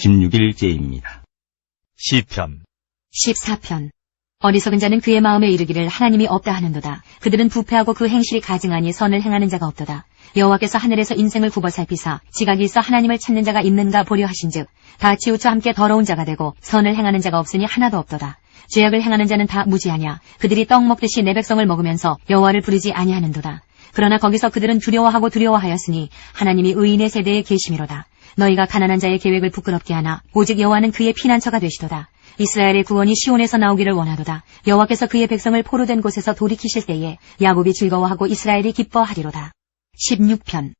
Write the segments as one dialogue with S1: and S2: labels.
S1: 26일째입니다.
S2: 시편
S3: 14편 어리석은 자는 그의 마음에 이르기를 하나님이 없다 하는도다. 그들은 부패하고 그 행실이 가증하니 선을 행하는 자가 없도다. 여호와께서 하늘에서 인생을 굽어 살피사 지각이 있어 하나님을 찾는 자가 있는가 보려 하신즉 다 치우쳐 함께 더러운 자가 되고 선을 행하는 자가 없으니 하나도 없도다. 죄악을 행하는 자는 다 무지하냐 그들이 떡 먹듯이 내 백성을 먹으면서 여호와를 부르지 아니하는도다. 그러나 거기서 그들은 두려워하고 두려워하였으니 하나님이 의인의 세대에 계심이로다. 너희가 가난한 자의 계획을 부끄럽게 하나 오직 여호와는 그의 피난처가 되시도다. 이스라엘의 구원이 시온에서 나오기를 원하도다. 여호와께서 그의 백성을 포로된 곳에서 돌이키실 때에 야곱이 즐거워하고 이스라엘이 기뻐하리로다. 16편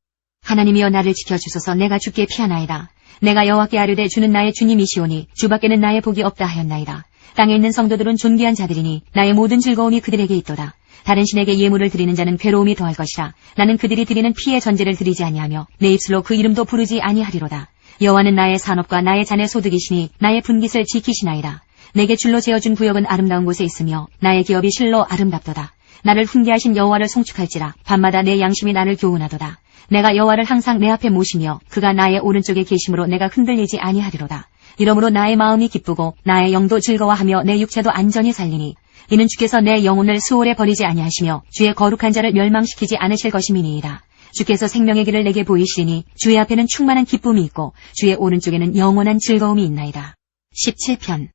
S3: 하나님이여 나를 지켜주소서 내가 주께 피하나이다. 내가 여호와께 아뢰되 주는 나의 주님이시오니 주밖에는 나의 복이 없다 하였나이다. 땅에 있는 성도들은 존귀한 자들이니 나의 모든 즐거움이 그들에게 있도다. 다른 신에게 예물을 드리는 자는 괴로움이 더할 것이라. 나는 그들이 드리는 피의 전제를 드리지 아니하며 내 입술로 그 이름도 부르지 아니하리로다. 여호와는 나의 산업과 나의 잔의 소득이시니 나의 분깃을 지키시나이다. 내게 줄로 재어준 구역은 아름다운 곳에 있으며 나의 기업이 실로 아름답도다. 나를 훈계하신 여호와를 송축할지라 밤마다 내 양심이 나를 교훈하도다. 내가 여호와를 항상 내 앞에 모시며 그가 나의 오른쪽에 계심으로 내가 흔들리지 아니하리로다. 이러므로 나의 마음이 기쁘고 나의 영도 즐거워하며 내 육체도 안전히 살리니 이는 주께서 내 영혼을 수월에 버리지 아니하시며 주의 거룩한 자를 멸망시키지 않으실 것임이니이다. 주께서 생명의 길을 내게 보이시니 주의 앞에는 충만한 기쁨이 있고 주의 오른쪽에는 영원한 즐거움이 있나이다. 17편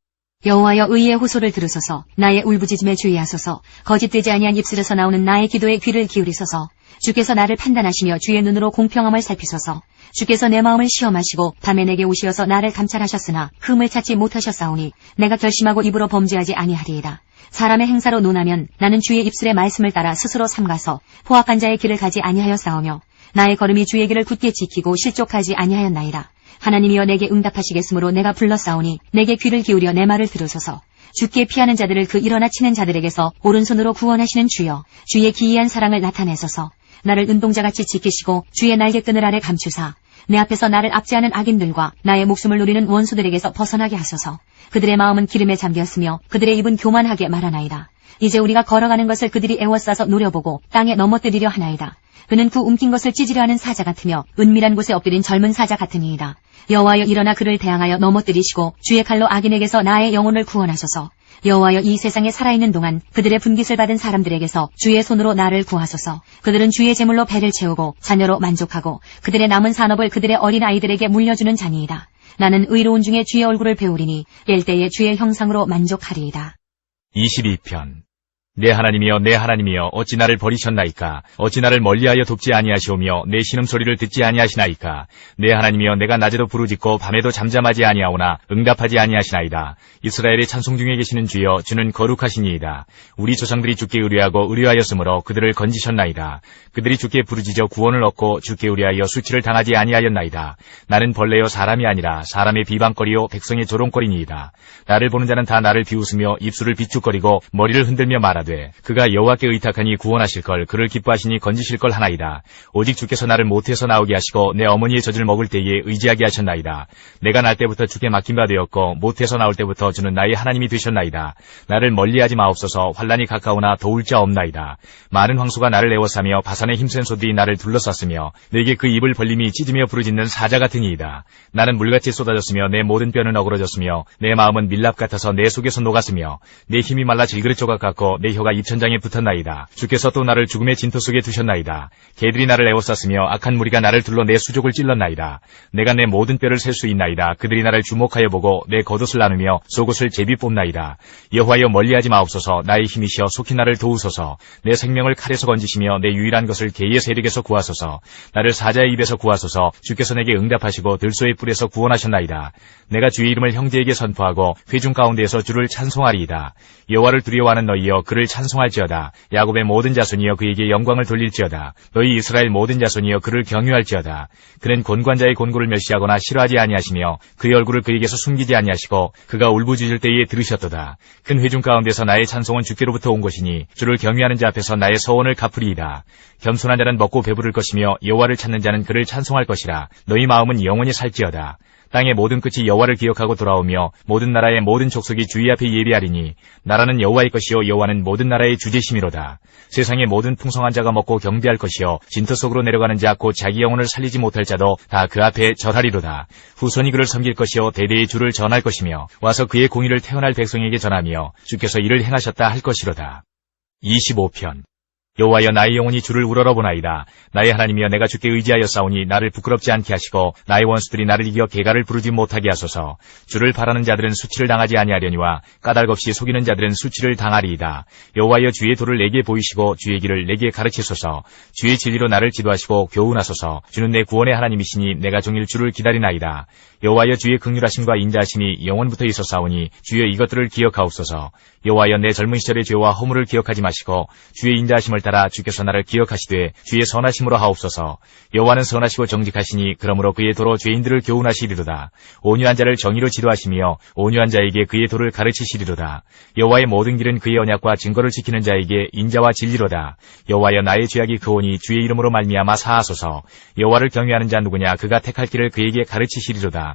S3: 여호와여 의의 호소를 들으소서 나의 울부짖음에 주의하소서 거짓되지 아니한 입술에서 나오는 나의 기도에 귀를 기울이소서 주께서 나를 판단하시며 주의 눈으로 공평함을 살피소서 주께서 내 마음을 시험하시고 밤에 내게 오시어서 나를 감찰하셨으나 흠을 찾지 못하셨사오니 내가 결심하고 입으로 범죄하지 아니하리이다. 사람의 행사로 논하면 나는 주의 입술의 말씀을 따라 스스로 삼가서 포악한 자의 길을 가지 아니하였사오며 나의 걸음이 주의 길을 굳게 지키고 실족하지 아니하였나이다. 하나님이여 내게 응답하시겠으므로 내가 불렀사오니 내게 귀를 기울여 내 말을 들으소서. 주께 피하는 자들을 그 일어나 치는 자들에게서 오른손으로 구원하시는 주여 주의 기이한 사랑을 나타내소서. 나를 은동자같이 지키시고 주의 날개끈을 아래 감추사 내 앞에서 나를 압제하는 악인들과 나의 목숨을 노리는 원수들에게서 벗어나게 하소서. 그들의 마음은 기름에 잠겼으며 그들의 입은 교만하게 말하나이다. 이제 우리가 걸어가는 것을 그들이 애워싸서 노려보고 땅에 넘어뜨리려 하나이다. 그는 그 움킨 것을 찢으려 하는 사자 같으며 은밀한 곳에 엎드린 젊은 사자 같으니이다. 여호와여 일어나 그를 대항하여 넘어뜨리시고 주의 칼로 악인에게서 나의 영혼을 구원하소서. 여호와여 이 세상에 살아있는 동안 그들의 분깃을 받은 사람들에게서 주의 손으로 나를 구하소서. 그들은 주의 제물로 배를 채우고 자녀로 만족하고 그들의 남은 산업을 그들의 어린 아이들에게 물려주는 자니이다. 나는 의로운 중에 주의 얼굴을 배우리니 깰 때에 주의 형상으로 만족하리이다.
S2: 22편 내 하나님이여 내 하나님이여 어찌 나를 버리셨나이까? 어찌 나를 멀리하여 돕지 아니하시오며 내 신음소리를 듣지 아니하시나이까? 내 하나님이여 내가 낮에도 부르짖고 밤에도 잠잠하지 아니하오나 응답하지 아니하시나이다. 이스라엘의 찬송 중에 계시는 주여 주는 거룩하시니이다. 우리 조상들이 주께 의뢰하고 의뢰하였으므로 그들을 건지셨나이다 그들이 주께 부르짖어 구원을 얻고 주께 의뢰하여 수치를 당하지 아니하였나이다. 나는 벌레요 사람이 아니라 사람의 비방거리요 백성의 조롱거리니이다. 나를 보는 자는 다 나를 비웃으며 입술을 비축거리고 머리를 흔들며 말하되 그가 여호와께 의탁하니 구원하실 걸 그를 기뻐하시니 건지실 걸 하나이다. 오직 주께서 나를 모태에서 나오게 하시고 내 어머니의 젖을 먹을 때에 의지하게 하셨나이다. 내가 날 때부터 주께 맡긴 바 되었고 모태에서 나올 때부터 주는 나의 하나님이 되셨나이다. 나를 멀리하지 마옵소서. 환란이 가까우나 도울 자 없나이다. 많은 황소가 나를 애워싸며 바 산의 힘센 소들이 나를 둘러쌌으며 내게 그 입을 벌림이 찢으며 부르짖는 사자 같으니이다 나는 물같이 쏟아졌으며 내 모든 뼈는 어그러졌으며 내 마음은 밀랍 같아서 내 속에서 녹았으며 내 힘이 말라 질그릇 조각 같고 내 혀가 입천장에 붙었나이다. 주께서 또 나를 죽음의 진토 속에 두셨나이다. 개들이 나를 애워쌌으며 악한 무리가 나를 둘러 내 수족을 찔렀나이다. 내가 내 모든 뼈를 셀 수 있나이다. 그들이 나를 주목하여 보고 내 겉옷을 나누며 속옷을 제비 뽑나이다. 여호와여 멀리하지 마옵소서 나의 힘이시여 속히 나를 도우소서 내 생명을 칼에서 건지시며 내 유일한 것을 개의 세력에서 구하소서 나를 사자의 입에서 구하소서 주께서 내게 응답하시고 들소의 뿔에서 구원하셨나이다. 내가 주의 이름을 형제에게 선포하고 회중 가운데에서 주를 찬송하리이다. 여호와를 두려워하는 너희여 그를 찬송할지어다. 야곱의 모든 자손이여 그에게 영광을 돌릴지어다. 너희 이스라엘 모든 자손이여 그를 경유할지어다. 그는 곤관자의 곤고를 멸시하거나 싫어하지 아니하시며 그의 얼굴을 그에게서 숨기지 아니하시고 그가 울부짖을 때에 들으셨도다. 큰 회중 가운데서 나의 찬송은 주께로부터 온 것이니 주를 경유하는 자 앞에서 나의 서원을 갚으리이다. 겸손한 자는 먹고 배부를 것이며 여호와를 찾는 자는 그를 찬송할 것이라. 너희 마음은 영원히 살지어다. 땅의 모든 끝이 여호와를 기억하고 돌아오며 모든 나라의 모든 족속이 주의 앞에 예비하리니 나라는 여호와의 것이요 여호와는 모든 나라의 주제심이로다. 세상의 모든 풍성한 자가 먹고 경배할 것이요 진토 속으로 내려가는 자 곧 자기 영혼을 살리지 못할 자도 다 그 앞에 절하리로다. 후손이 그를 섬길 것이요 대대의 주를 전할 것이며 와서 그의 공의를 태어날 백성에게 전하며 주께서 이를 행하셨다 할 것이로다. 25편 여호와여 나의 영혼이 주를 우러러보나이다. 나의 하나님이여 내가 주께 의지하여 싸우니 나를 부끄럽지 않게 하시고 나의 원수들이 나를 이겨 개가를 부르지 못하게 하소서. 주를 바라는 자들은 수치를 당하지 아니하려니와 까닭없이 속이는 자들은 수치를 당하리이다. 여호와여 주의 도를 내게 보이시고 주의 길을 내게 가르치소서. 주의 진리로 나를 지도하시고 교훈하소서. 주는 내 구원의 하나님이시니 내가 종일 주를 기다리나이다. 여호와여 주의 극률하심과 인자하심이 영원부터 있었사오니 주여 이것들을 기억하옵소서. 여호와여 내 젊은 시절의 죄와 허물을 기억하지 마시고 주의 인자하심을 따라 주께서 나를 기억하시되 주의 선하심으로 하옵소서. 여호와는 선하시고 정직하시니 그러므로 그의 도로 죄인들을 교훈하시리로다. 온유한 자를 정의로 지도하시며 온유한 자에게 그의 도를 가르치시리로다. 여호와의 모든 길은 그의 언약과 증거를 지키는 자에게 인자와 진리로다. 여호와여 나의 죄악이 그오니 주의 이름으로 말미암아 사하소서. 여호와를 경외하는 자 누구냐 그가 택할 길을 그에게 가르치시리로다.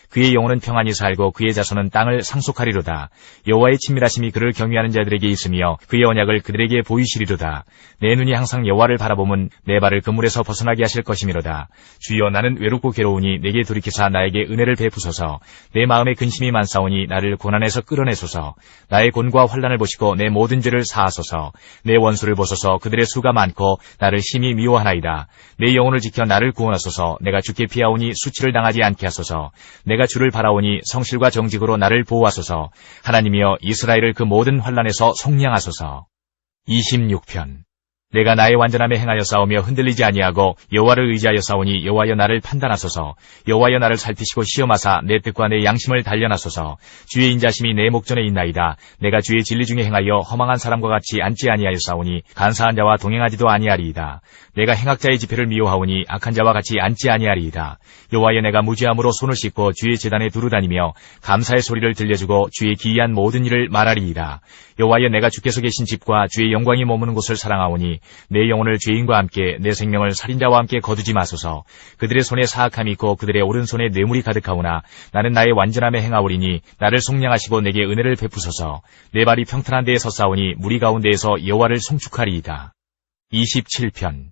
S2: 그의 영혼은 평안히 살고 그의 자손은 땅을 상속하리로다. 여호와의 친밀하심이 그를 경외하는 자들에게 있으며 그의 언약을 그들에게 보이시리로다. 내 눈이 항상 여호와를 바라보면 내 발을 그물에서 벗어나게 하실 것이미로다. 주여 나는 외롭고 괴로우니 내게 돌이키사 나에게 은혜를 베푸소서. 내 마음에 근심이 많사오니 나를 고난에서 끌어내소서. 나의 곤과 환란을 보시고 내 모든 죄를 사하소서. 내 원수를 보소서 그들의 수가 많고 나를 심히 미워하나이다. 내 영혼을 지켜 나를 구원하소서. 내가 주께 피하오니 수치를 당하지 않게 하소서. 내가 주를 바라오니 성실과 정직으로 나를 보호하소서. 하나님이여 이스라엘을 그 모든 환란에서 속량하소서. 26편. 내가 나의 완전함에 행하여 싸우며 흔들리지 아니하고 여호와를 의지하여 싸우니 여호와여 나를 판단하소서. 여호와여 나를 살피시고 시험하사 내 뜻과 내 양심을 단련하소서. 주의 인자심이 내 목전에 있나이다. 내가 주의 진리 중에 행하여 허망한 사람과 같이 앉지 아니하여 싸우니 간사한 자와 동행하지도 아니하리이다 내가 행악자의 지폐를 미워하오니 악한 자와 같이 앉지 아니하리이다 여호와여 내가 무지함으로 손을 씻고 주의 재단에 두루 다니며 감사의 소리를 들려주고 주의 기이한 모든 일을 말하리이다 여호와여 내가 주께서 계신 집과 주의 영광이 머무는 곳을 사랑하오니 내 영혼을 죄인과 함께 내 생명을 살인자와 함께 거두지 마소서. 그들의 손에 사악함이 있고 그들의 오른손에 뇌물이 가득하오나 나는 나의 완전함에 행하오리니 나를 속량하시고 내게 은혜를 베푸소서. 내 발이 평탄한 데에 서싸우니 무리 가운데에서 여호와를 송축하리이다. 27편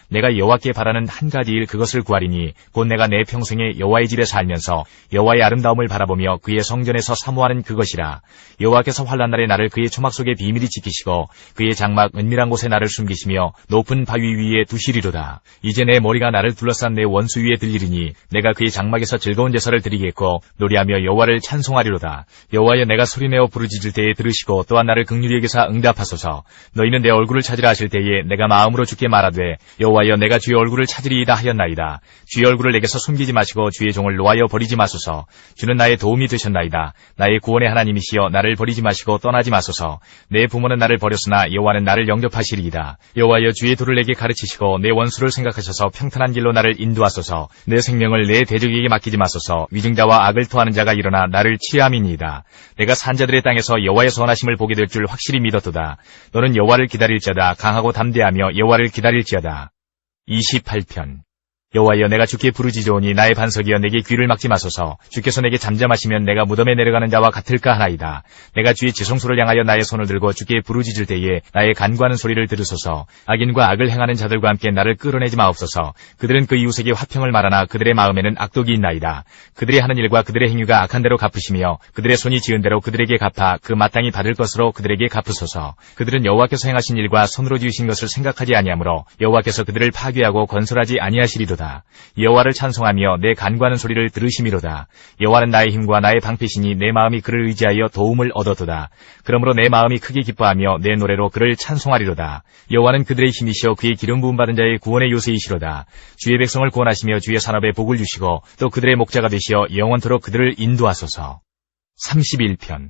S2: 내가 여호와께 바라는 한 가지 일 그것을 구하리니 곧 내가 내 평생에 여호와의 집에 살면서 여호와의 아름다움을 바라보며 그의 성전에서 사모하는 그것이라 여호와께서 환란 날에 나를 그의 초막 속에 비밀히 지키시고 그의 장막 은밀한 곳에 나를 숨기시며 높은 바위 위에 두시리로다. 이제 내 머리가 나를 둘러싼 내 원수 위에 들리리니 내가 그의 장막에서 즐거운 제사를 드리겠고 노래하며 여호와를 찬송하리로다. 여호와여 내가 소리내어 부르짖을 때에 들으시고 또한 나를 극률히 여기사 응답하소서. 너희는 내 얼굴을 찾으라 하실 때에 내가 마음으로 주께 말하되 여호와 여 내가 주의 얼굴을 찾으리이다 하였나이다. 주의 얼굴을 내게서 숨기지 마시고 주의 종을 놓아여 버리지 마소서. 주는 나의 도움이 되셨나이다. 나의 구원의 하나님이시여 나를 버리지 마시고 떠나지 마소서. 내 부모는 나를 버렸으나 여호와는 나를 영접하시리이다. 여호와여 주의 도를 내게 가르치시고 내 원수를 생각하셔서 평탄한 길로 나를 인도하소서. 내 생명을 내 대적에게 맡기지 마소서. 위증자와 악을 토하는 자가 일어나 나를 취함이니이다. 내가 산자들의 땅에서 여호와의 선하심을 보게 될 줄 확실히 믿었도다. 너는 여호와를 기다릴지어다. 강하고 담대하며 여호와를 기다릴지어다. 28편 여호와여 내가 주께 부르짖으오니 나의 반석이여 내게 귀를 막지 마소서. 주께서 내게 잠잠하시면 내가 무덤에 내려가는 자와 같을까 하나이다. 내가 주의 지성소를 향하여 나의 손을 들고 주께 부르짖을 때에 나의 간구하는 소리를 들으소서. 악인과 악을 행하는 자들과 함께 나를 끌어내지 마옵소서. 그들은 그 이웃에게 화평을 말하나 그들의 마음에는 악독이 있나이다. 그들의 하는 일과 그들의 행위가 악한 대로 갚으시며 그들의 손이 지은 대로 그들에게 갚아 그 마땅히 받을 것으로 그들에게 갚으소서. 그들은 여호와께서 행하신 일과 손으로 지으신 것을 생각하지 아니하므로 여호와께서 그들을 파괴하고 건설하지 아니하시리 로다 여호와를 찬송하며 내 간구하는 소리를 들으심이로다. 여호와는 나의 힘과 나의 방패시니 내 마음이 그를 의지하여 도움을 얻었도다. 그러므로 내 마음이 크게 기뻐하며 내 노래로 그를 찬송하리로다. 여호와는 그들의 힘이시여 그의 기름 부음 받은 자의 구원의 요새이시로다. 주의 백성을 구원하시며 주의 산업에 복을 주시고 또 그들의 목자가 되시어 영원토록 그들을 인도하소서. 31편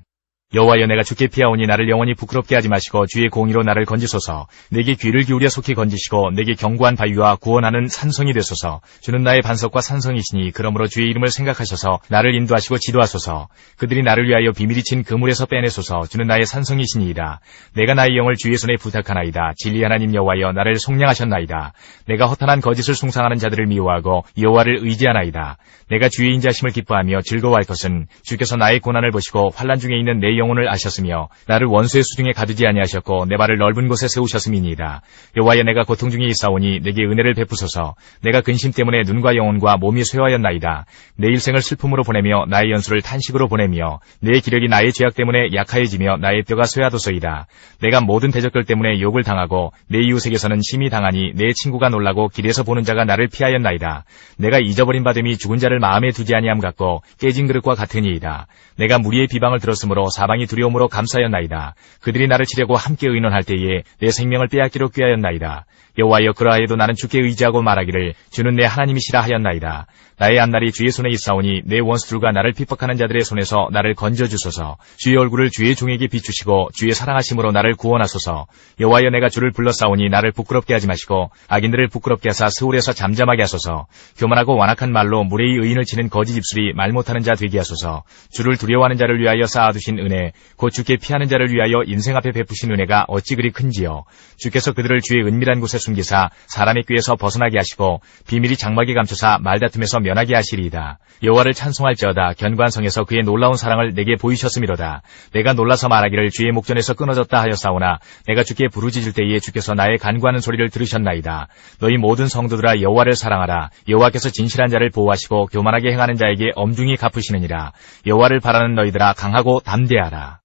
S2: 여호와여 내가 주께 피하오니 나를 영원히 부끄럽게 하지 마시고 주의 공의로 나를 건지소서. 내게 귀를 기울여 속히 건지시고 내게 견고한 바위와 구원하는 산성이 되소서. 주는 나의 반석과 산성이시니 그러므로 주의 이름을 생각하셔서 나를 인도하시고 지도하소서. 그들이 나를 위하여 비밀이 친 그물에서 빼내소서. 주는 나의 산성이시니이다. 내가 나의 영을 주의 손에 부탁하나이다. 진리 하나님 여호와여 나를 속량하셨나이다. 내가 허탄한 거짓을 숭상하는 자들을 미워하고 여호와를 의지하나이다. 내가 주의 인자심을 기뻐하며 즐거워할 것은 주께서 나의 고난을 보시고 환란 중에 있는 내 영혼을 아셨으며 나를 원수의 수중에 가두지 아니하셨고 내 발을 넓은 곳에 세우셨음이니이다. 여호와여 내가 고통 중에 있사오니 내게 은혜를 베푸소서. 내가 근심 때문에 눈과 영혼과 몸이 쇠하였나이다. 내 일생을 슬픔으로 보내며 나의 연수를 탄식으로 보내며 내 기력이 나의 죄악 때문에 약하여지며 나의 뼈가 쇠하도소이다. 내가 모든 대적들 때문에 욕을 당하고 내 이웃에게서는 심히 당하니 내 친구가 놀라고 길에서 보는 자가 나를 피하였나이다. 내가 잊어버린 바됨이 죽은 자를 마음에 두지 아니함 같고 깨진 그릇과 같으니이다. 내가 무리의 비방을 들었으므로 사방 이 두려움으로 감싸였나이다. 그들이 나를 치려고 함께 의논할 때에 내 생명을 빼앗기로 꾀하였나이다. 여호와여 그러하여도 나는 주께 의지하고 말하기를 주는 내 하나님이시라 하였나이다. 나의 앞날이 주의 손에 있사오니 내 원수들과 나를 핍박하는 자들의 손에서 나를 건져 주소서. 주의 얼굴을 주의 종에게 비추시고 주의 사랑하심으로 나를 구원하소서. 여호와여 내가 주를 불러싸오니 나를 부끄럽게 하지 마시고 악인들을 부끄럽게 하사 스울에서 잠잠하게 하소서. 교만하고 완악한 말로 무례히 의인을 치는 거짓 입술이 말 못하는 자 되게 하소서. 주를 두려워하는 자를 위하여 쌓아두신 은혜, 곧 주께 피하는 자를 위하여 인생 앞에 베푸신 은혜가 어찌 그리 큰지요. 주께서 그들을 주의 은밀한 곳에 숨기사 사람의 꾀에서 벗어나게 하시고 비밀이 장막에 감춰사 말다툼에서 면하게 하시리이다. 여호와를 찬송할지어다 견고한 성에서 그의 놀라운 사랑을 내게 보이셨음이로다. 내가 놀라서 말하기를 주의 목전에서 끊어졌다 하였사오나 내가 주께 부르짖을 때에 주께서 나의 간구하는 소리를 들으셨나이다. 너희 모든 성도들아 여호와를 사랑하라. 여호와께서 진실한 자를 보호하시고 교만하게 행하는 자에게 엄중히 갚으시느니라. 여호와를 바라는 너희들아 강하고 담대하라.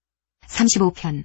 S3: 35편.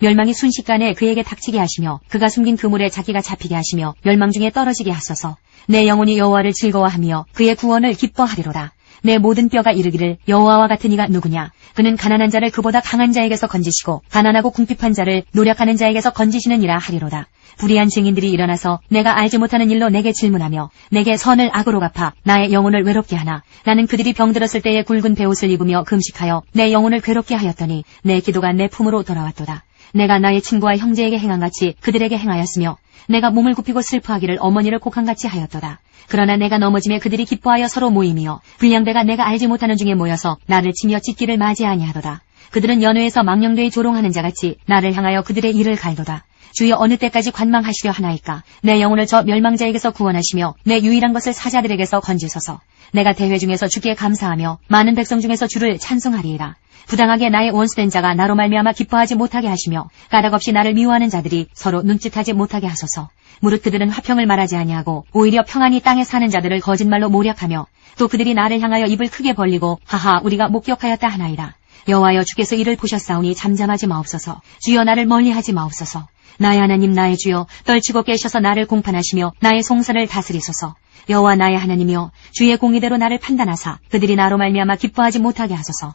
S3: 멸망이 순식간에 그에게 닥치게 하시며 그가 숨긴 그물에 자기가 잡히게 하시며 멸망 중에 떨어지게 하소서. 내 영혼이 여호와를 즐거워하며 그의 구원을 기뻐하리로다. 내 모든 뼈가 이르기를 여호와와 같은 이가 누구냐? 그는 가난한 자를 그보다 강한 자에게서 건지시고 가난하고 궁핍한 자를 노력하는 자에게서 건지시느니라 하리로다. 불의한 증인들이 일어나서 내가 알지 못하는 일로 내게 질문하며 내게 선을 악으로 갚아 나의 영혼을 외롭게 하나 나는 그들이 병들었을 때에 굵은 베옷을 입으며 금식하여 내 영혼을 괴롭게 하였더니 내 기도가 내 품으로 돌아왔도다. 내가 나의 친구와 형제에게 행한 같이 그들에게 행하였으며 내가 몸을 굽히고 슬퍼하기를 어머니를 곡한같이 하였도다. 그러나 내가 넘어짐에 그들이 기뻐하여 서로 모이며 불량배가 내가 알지 못하는 중에 모여서 나를 치며 찢기를 맞이 아니하도다. 그들은 연회에서 망령되이 조롱하는 자같이 나를 향하여 그들의 일을 갈도다. 주여 어느 때까지 관망하시려 하나이까? 내 영혼을 저 멸망자에게서 구원하시며 내 유일한 것을 사자들에게서 건지소서. 내가 대회 중에서 주께 감사하며 많은 백성 중에서 주를 찬송하리이다 부당하게 나의 원수된 자가 나로 말미암아 기뻐하지 못하게 하시며 까닭 없이 나를 미워하는 자들이 서로 눈짓하지 못하게 하소서. 무릇 그들은 화평을 말하지 아니하고 오히려 평안히 땅에 사는 자들을 거짓말로 모략하며 또 그들이 나를 향하여 입을 크게 벌리고 하하 우리가 목격하였다 하나이다 여호와여 주께서 이를 보셨사오니 잠잠하지 마옵소서. 주여 나를 멀리하지 마옵소서 나의 하나님 나의 주여 떨치고 깨셔서 나를 공판하시며 나의 송사를 다스리소서. 여호와 나의 하나님이여 주의 공의대로 나를 판단하사 그들이 나로 말미암아 기뻐하지 못하게 하소서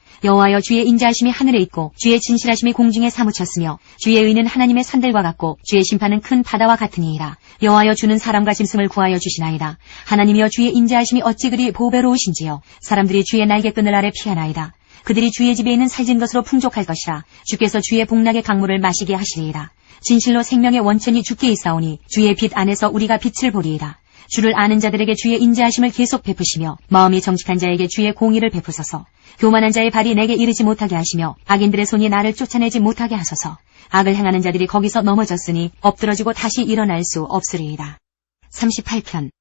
S3: 여호와여 주의 인자하심이 하늘에 있고 주의 진실하심이 공중에 사무쳤으며 주의 의는 하나님의 산들과 같고 주의 심판은 큰 바다와 같으니이다. 여호와여 주는 사람과 짐승을 구하여 주시나이다. 하나님이여 주의 인자하심이 어찌 그리 보배로우신지요. 사람들이 주의 날개끈을 아래 피하나이다. 그들이 주의 집에 있는 살진 것으로 풍족할 것이라 주께서 주의 복락의 강물을 마시게 하시리이다. 진실로 생명의 원천이 주께 있사오니 주의 빛 안에서 우리가 빛을 보리이다. 주를 아는 자들에게 주의 인자하심을 계속 베푸시며 마음이 정직한 자에게 주의 공의를 베푸소서. 교만한 자의 발이 내게 이르지 못하게 하시며 악인들의 손이 나를 쫓아내지 못하게 하소서. 악을 행하는 자들이 거기서 넘어졌으니 엎드러지고 다시 일어날 수 없으리이다. 38편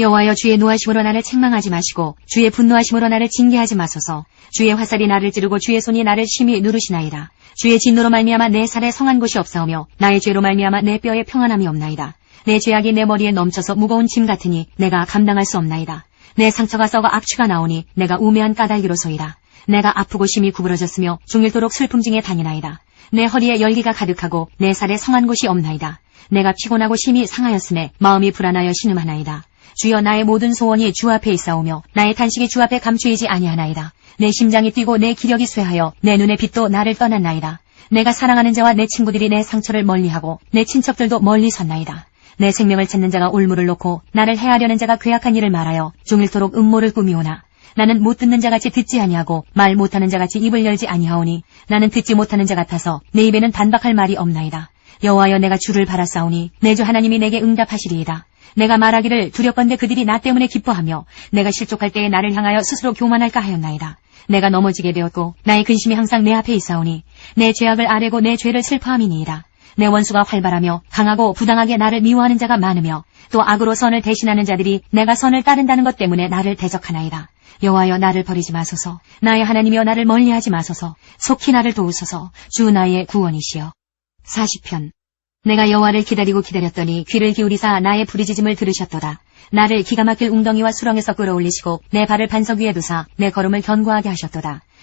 S3: 여호와여 주의 노하심으로 나를 책망하지 마시고 주의 분노하심으로 나를 징계하지 마소서. 주의 화살이 나를 찌르고 주의 손이 나를 심히 누르시나이다. 주의 진노로 말미암아 내 살에 성한 곳이 없사오며 나의 죄로 말미암아 내 뼈에 평안함이 없나이다. 내 죄악이 내 머리에 넘쳐서 무거운 짐 같으니 내가 감당할 수 없나이다. 내 상처가 썩어 악취가 나오니 내가 우매한 까닭이로소이다. 내가 아프고 심히 구부러졌으며 종일토록 슬픔 중에 다니나이다. 내 허리에 열기가 가득하고 내 살에 성한 곳이 없나이다. 내가 피곤하고 심히 상하였음에 마음이 불안하여 신음하나이다. 주여 나의 모든 소원이 주 앞에 있사오며 나의 탄식이 주 앞에 감추이지 아니하나이다. 내 심장이 뛰고 내 기력이 쇠하여 내 눈의 빛도 나를 떠났나이다. 내가 사랑하는 자와 내 친구들이 내 상처를 멀리하고 내 친척들도 멀리 섰나이다. 내 생명을 찾는 자가 올무를 놓고 나를 해하려는 자가 괴악한 일을 말하여 종일토록 음모를 꾸미오나 나는 못 듣는 자같이 듣지 아니하고 말 못하는 자같이 입을 열지 아니하오니 나는 듣지 못하는 자 같아서 내 입에는 반박할 말이 없나이다. 여호와여 내가 주를 바라싸오니 내 주 하나님이 내게 응답하시리이다. 내가 말하기를 두렵건대 그들이 나 때문에 기뻐하며 내가 실족할 때에 나를 향하여 스스로 교만할까 하였나이다. 내가 넘어지게 되었고 나의 근심이 항상 내 앞에 있사오니 내 죄악을 아뢰고 내 죄를 슬퍼함이니이다. 내 원수가 활발하며 강하고 부당하게 나를 미워하는 자가 많으며 또 악으로 선을 대신하는 자들이 내가 선을 따른다는 것 때문에 나를 대적하나이다. 여호와여 나를 버리지 마소서. 나의 하나님이여 나를 멀리하지 마소서. 속히 나를 도우소서. 주 나의 구원이시여. 40편 내가 여호와를 기다리고 기다렸더니 귀를 기울이사 나의 부르짖음을 들으셨도다. 나를 기가 막힐 웅덩이와 수렁에서 끌어올리시고 내 발을 반석 위에 두사 내 걸음을 견고하게 하셨도다.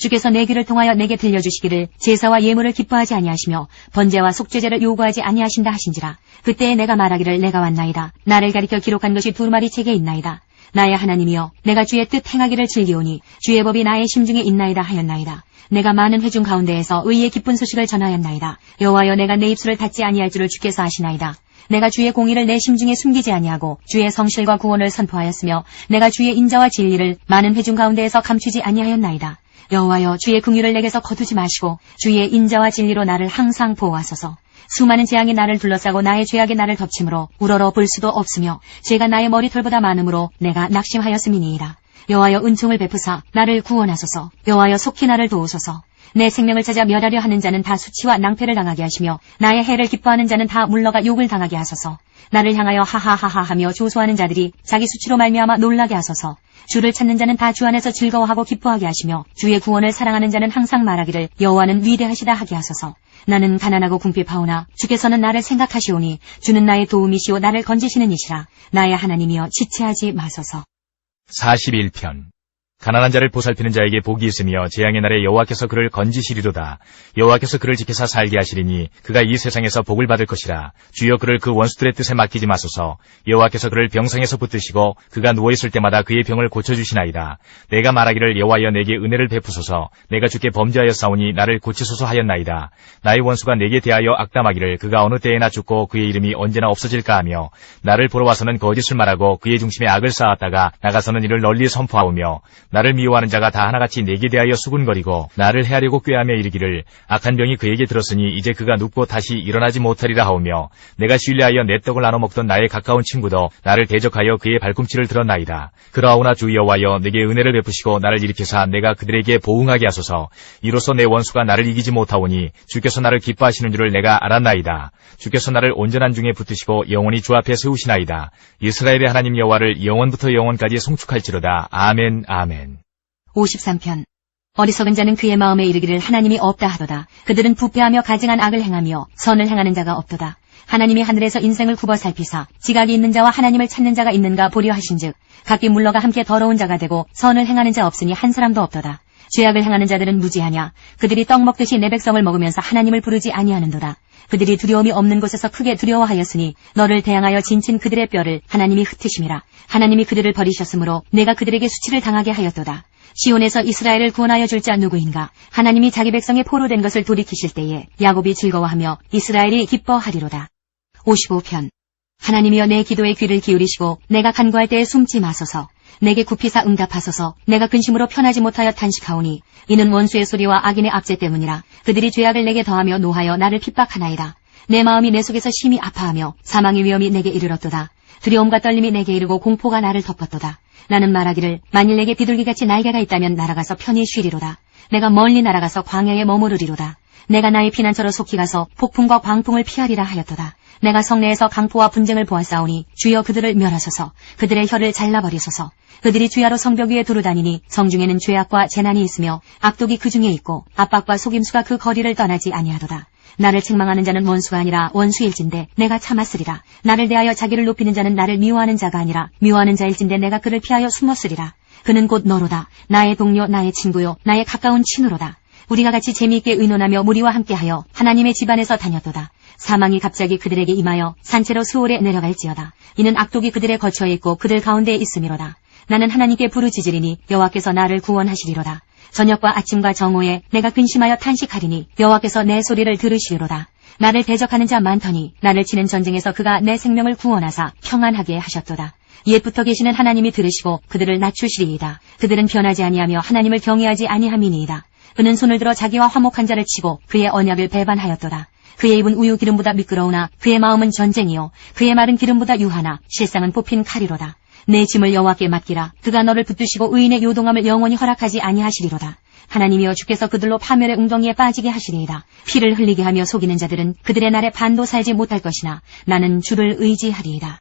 S3: 주께서 내 귀를 통하여 내게 들려주시기를 제사와 예물을 기뻐하지 아니하시며 번제와 속죄제를 요구하지 아니하신다 하신지라. 그때에 내가 말하기를 내가 왔나이다. 나를 가리켜 기록한 것이 두루마리 책에 있나이다. 나의 하나님이여 내가 주의 뜻 행하기를 즐기오니 주의 법이 나의 심중에 있나이다 하였나이다. 내가 많은 회중 가운데에서 의의 기쁜 소식을 전하였나이다. 여호와여 내가 내 입술을 닫지 아니할 줄을 주께서 아시나이다. 내가 주의 공의를 내 심중에 숨기지 아니하고 주의 성실과 구원을 선포하였으며 내가 주의 인자와 진리를 많은 회중 가운데에서 감추지 아니하였나이다 여호와여 주의 긍휼을 내게서 거두지 마시고 주의 인자와 진리로 나를 항상 보호하소서. 수많은 재앙이 나를 둘러싸고 나의 죄악이 나를 덮침으로 우러러 볼 수도 없으며 죄가 나의 머리털보다 많으므로 내가 낙심하였음이니이다. 여호와여 은총을 베푸사 나를 구원하소서. 여호와여 속히 나를 도우소서. 내 생명을 찾아 멸하려 하는 자는 다 수치와 낭패를 당하게 하시며 나의 해를 기뻐하는 자는 다 물러가 욕을 당하게 하소서. 나를 향하여 하하하하 하며 조소하는 자들이 자기 수치로 말미암아 놀라게 하소서. 주를 찾는 자는 다 주 안에서 즐거워하고 기뻐하게 하시며 주의 구원을 사랑하는 자는 항상 말하기를 여호와는 위대하시다 하게 하소서. 나는 가난하고 궁핍하오나 주께서는 나를 생각하시오니 주는 나의 도움이시오 나를 건지시는 이시라. 나의 하나님이여 지체하지 마소서.
S2: 41편 가난한 자를 보살피는 자에게 복이 있으며 재앙의 날에 여호와께서 그를 건지시리로다. 여호와께서 그를 지켜서 살게 하시리니 그가 이 세상에서 복을 받을 것이라. 주여 그를 그 원수들의 뜻에 맡기지 마소서. 여호와께서 그를 병상에서 붙드시고 그가 누워 있을 때마다 그의 병을 고쳐 주시나이다. 내가 말하기를 여호와여 내게 은혜를 베푸소서. 내가 주께 범죄하였사오니 나를 고치소서 하였나이다. 나의 원수가 내게 대하여 악담하기를 그가 어느 때에나 죽고 그의 이름이 언제나 없어질까 하며 나를 보러 와서는 거짓을 말하고 그의 중심에 악을 쌓았다가 나가서는 이를 널리 선포하오며 나를 미워하는 자가 다 하나같이 내게 대하여 수군거리고 나를 해하려고 꾀하며 이르기를 악한 병이 그에게 들었으니 이제 그가 눕고 다시 일어나지 못하리라 하오며 내가 신뢰하여 내 떡을 나눠 먹던 나의 가까운 친구도 나를 대적하여 그의 발꿈치를 들었나이다. 그러하오나 주 여호와여 내게 은혜를 베푸시고 나를 일으키사 내가 그들에게 보응하게 하소서. 이로써 내 원수가 나를 이기지 못하오니 주께서 나를 기뻐하시는 줄을 내가 알았나이다. 주께서 나를 온전한 중에 붙드시고 영원히 주 앞에 세우시나이다. 이스라엘의 하나님 여호와를 영원부터 영원까지 송축할지로다. 아멘 아멘.
S3: 53편 어리석은 자는 그의 마음에 이르기를 하나님이 없다 하도다. 그들은 부패하며 가증한 악을 행하며 선을 행하는 자가 없도다. 하나님이 하늘에서 인생을 굽어 살피사 지각이 있는 자와 하나님을 찾는 자가 있는가 보려 하신즉 각기 물러가 함께 더러운 자가 되고 선을 행하는 자 없으니 한 사람도 없도다. 죄악을 행하는 자들은 무지하냐? 그들이 떡 먹듯이 내 백성을 먹으면서 하나님을 부르지 아니하는도다. 그들이 두려움이 없는 곳에서 크게 두려워하였으니 너를 대항하여 진친 그들의 뼈를 하나님이 흩으심이라. 하나님이 그들을 버리셨으므로 내가 그들에게 수치를 당하게 하였도다. 시온에서 이스라엘을 구원하여 줄 자 누구인가? 하나님이 자기 백성의 포로된 것을 돌이키실 때에 야곱이 즐거워하며 이스라엘이 기뻐하리로다. 55편. 하나님이여 내 기도에 귀를 기울이시고 내가 간구할 때에 숨지 마소서 내게 굽히사 응답하소서. 내가 근심으로 편하지 못하여 탄식하오니 이는 원수의 소리와 악인의 압제 때문이라. 그들이 죄악을 내게 더하며 노하여 나를 핍박하나이다. 내 마음이 내 속에서 심히 아파하며 사망의 위험이 내게 이르렀도다. 두려움과 떨림이 내게 이르고 공포가 나를 덮었도다. 나는 말하기를 만일 내게 비둘기같이 날개가 있다면 날아가서 편히 쉬리로다. 내가 멀리 날아가서 광야에 머무르리로다 내가 나의 피난처로 속히 가서 폭풍과 광풍을 피하리라 하였도다. 내가 성내에서 강포와 분쟁을 보았사오니 주여 그들을 멸하소서. 그들의 혀를 잘라버리소서. 그들이 주야로 성벽 위에 두루다니니 성중에는 죄악과 재난이 있으며 악독이 그 중에 있고 압박과 속임수가 그 거리를 떠나지 아니하도다. 나를 책망하는 자는 원수가 아니라 원수일진데 내가 참았으리라. 나를 대하여 자기를 높이는 자는 나를 미워하는 자가 아니라 미워하는 자일진데 내가 그를 피하여 숨었으리라. 그는 곧 너로다. 나의 동료 나의 친구요 나의 가까운 친으로다 우리가 같이 재미있게 의논하며 무리와 함께하여 하나님의 집안에서 다녔도다 사망이 갑자기 그들에게 임하여 산채로 수월에 내려갈지어다. 이는 악독이 그들의 거처에 있고 그들 가운데에 있음이로다. 나는 하나님께 부르짖으리니 여호와께서 나를 구원하시리로다. 저녁과 아침과 정오에 내가 근심하여 탄식하리니 여호와께서 내 소리를 들으시리로다. 나를 대적하는 자 많더니 나를 치는 전쟁에서 그가 내 생명을 구원하사 평안하게 하셨도다. 옛부터 계시는 하나님이 들으시고 그들을 낮추시리이다. 그들은 변하지 아니하며 하나님을 경외하지 아니함이니이다. 그는 손을 들어 자기와 화목한 자를 치고 그의 언약을 배반하였도다. 그의 입은 우유 기름보다 미끄러우나 그의 마음은 전쟁이요 그의 말은 기름보다 유하나 실상은 뽑힌 칼이로다. 내 짐을 여호와께 맡기라. 그가 너를 붙드시고 의인의 요동함을 영원히 허락하지 아니하시리로다. 하나님이여 주께서 그들로 파멸의 웅덩이에 빠지게 하시리이다. 피를 흘리게 하며 속이는 자들은 그들의 날에 반도 살지 못할 것이나 나는 주를 의지하리이다.